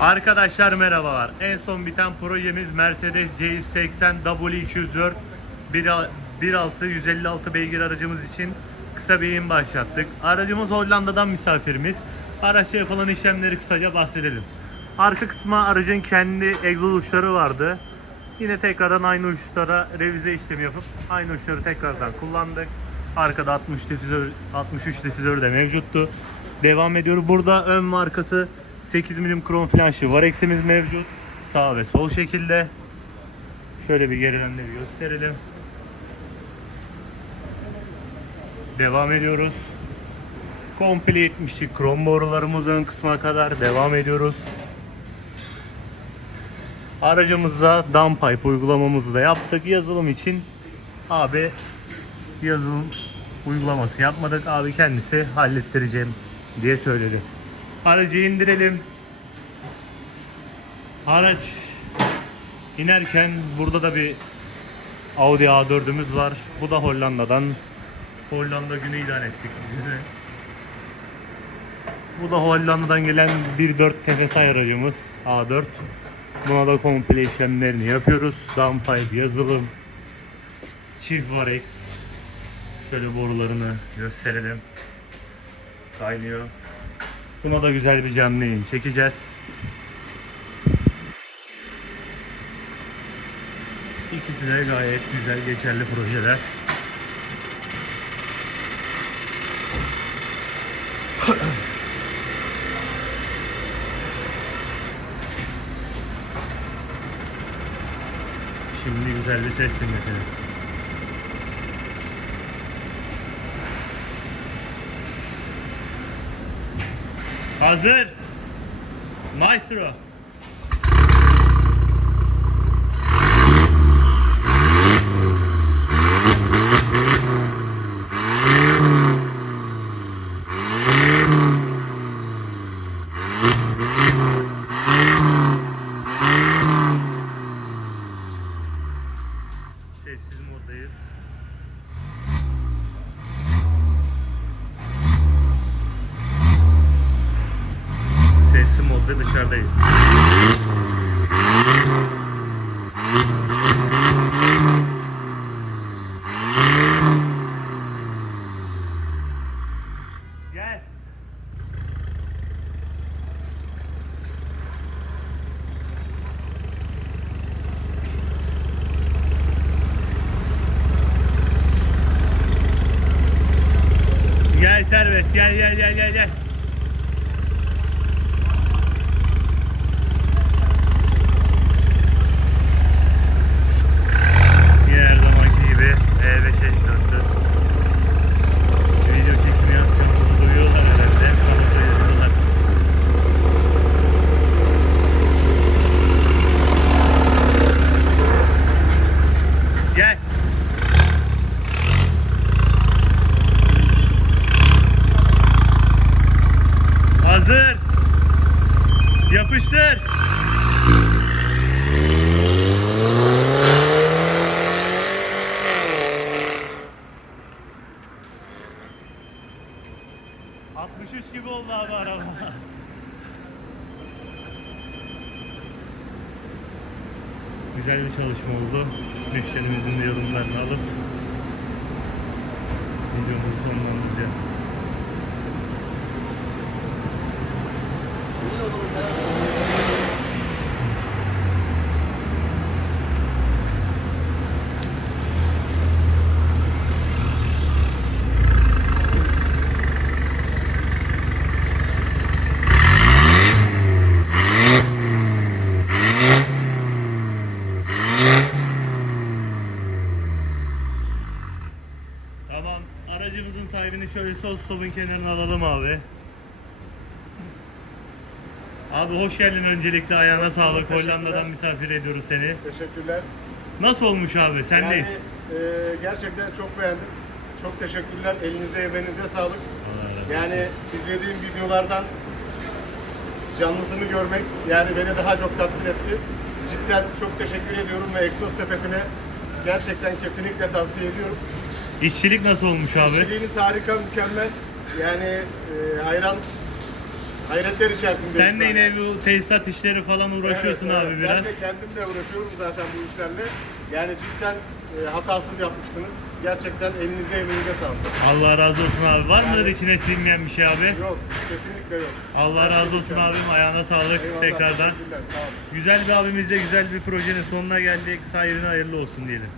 Arkadaşlar merhabalar. En son biten projemiz Mercedes C180 W204 1.6 156 beygir aracımız için kısa bir yayın başlattık. Aracımız Hollanda'dan misafirimiz. Araçta yapılan işlemleri kısaca bahsedelim. Arka kısma aracın kendi egzoz uçları vardı. Yine tekrardan aynı uçlara revize işlemi yapıp aynı uçları tekrardan kullandık. Arkada 60 difüzör, 63 difüzörü de mevcuttu. Devam ediyor. Burada ön markası 8 milim krom flanşı var eksimiz mevcut. Sağ ve sol şekilde. Şöyle bir geriden de bir gösterelim. Devam ediyoruz. Komple 70'lik krom borularımız ön kısma kadar devam ediyoruz. Aracımızda downpipe uygulamamızı da yaptık. Yazılım için abi yazılım uygulaması yapmadık. Abi kendisi hallettireceğim diye söyledi. Aracı indirelim. Araç inerken burada da bir Audi A4'ümüz var. Bu da Hollanda'dan. Hollanda günü ilan ettik. Bu da Hollanda'dan gelen 1.4 TFSI aracımız A4. Buna da komple işlemlerini yapıyoruz. Downpipe yazılım. Çift Varex. Şöyle borularını gösterelim. Kaynıyor. Buna da güzel bir canlı yayın çekeceğiz. İkisi de gayet güzel geçerli projeler. Şimdi güzel bir ses dinletelim. Hazır. Maestro. Sessiz moddayız. Modda dışarıdayız. Gel. Gel serbest gel gel gel gel gel. Yapıştır. ...63 gibi oldu abi araba. Güzel bir çalışma oldu. Müşterimizin yorumlarını alıp... ...videomuzu sonlandıracağım. Tamam. Aracımızın sahibini şöyle sol stopun kenarına alalım abi. Abi hoş geldin öncelikle ayağına sağlık. Hollanda'dan misafir ediyoruz seni. Teşekkürler. Nasıl olmuş abi? Sendeyiz. Yani e, gerçekten çok beğendim. Çok teşekkürler. Elinize emeğinize sağlık. Yani izlediğim videolardan canlısını görmek yani beni daha çok tatmin etti. Cidden çok teşekkür ediyorum ve Exos sepetine gerçekten kesinlikle tavsiye ediyorum. İşçilik nasıl olmuş abi? İşçiliğiniz harika, mükemmel. Yani e, hayran hayretler içerisindeyim. Sen de yine bu tesisat işleri falan uğraşıyorsun Evet, abi evet. biraz. Ben de kendim de uğraşıyorum zaten bu işlerle. Yani cidden e, hatasız yapmışsınız. Gerçekten elinize emeğinize sağlık. Allah razı olsun abi. Var mıdır Yani- içine sinmeyen bir şey abi? Yok, kesinlikle yok. Allah razı olsun abim. Ayağına sağlık Eyvallah, tekrardan. teşekkürler, Sağ olun. Güzel bir abimizle güzel bir projenin sonuna geldik. Sayrına hayırlı olsun diyelim.